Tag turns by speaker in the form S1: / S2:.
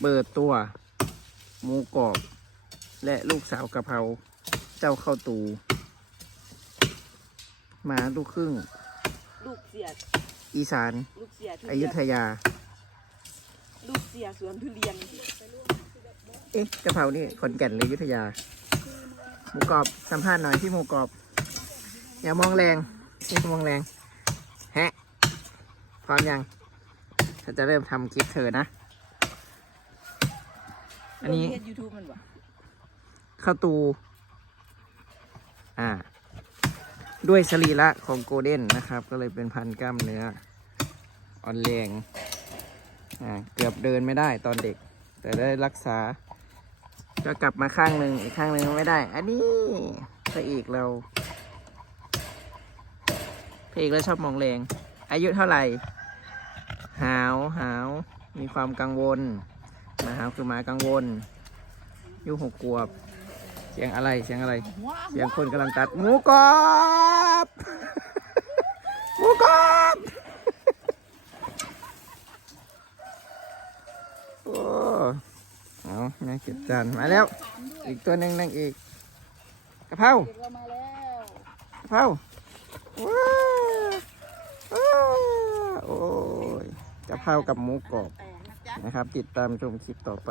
S1: เปิดตัวหมูกรอบ และลูกสาวกะเพราเจ้าเข้าตูหมาลูกครึ่ง
S2: ลูกเสีย
S1: อีสาน
S2: ลูกเสียทุ
S1: อ
S2: เรี
S1: ยุ
S2: ยน
S1: ธยา
S2: ลูกเสียสวนทุเรียน
S1: เอ๊ะกะเพรานี่ขอนแก่นหรืออยุธยา หมูกรอบสัมภาษณ์หน่อยที่หมูกรอบ อย่ามองแรงอย่ามองแรง แฮะ พร้อมยังถ้าจะเริ่มทำคลิปเธอนะ อันนี้
S2: เฮ็ดยูทูบมันบ่
S1: ข้าวตู อ่า ด้วยสรีระของโกลเด้นนะครับ ก็เลยเป็นพันธุ์กล้ามเนื้ออ่อนแรงอ่าเกือบเดินไม่ได้ตอนเด็ก แต่ได้รักษา ก็กลับมาข้างหนึ่งอีกข้างหนึ่งไม่ได้ อันนี้พระเอกเราพระเอกเราชอบมองแรง อายุเท่าไหร่ หาวหาวมีความกังวล หมาหาวคือหมากังวลอายุหกขวบ เสียงอะไรเสียงอะไร เสียงคนกำลังตัดหมูกรอบหมูกรอบโอ้เอาแม่เก็บจานมาแล้ว อีกตัวหนึ่งนั่งอีกกะเพรา
S2: กระ
S1: เพราว้าวว้โอ้ยกะเพรากับหมูกรอบ นะครับ ติดตามชมคลิปต่อไป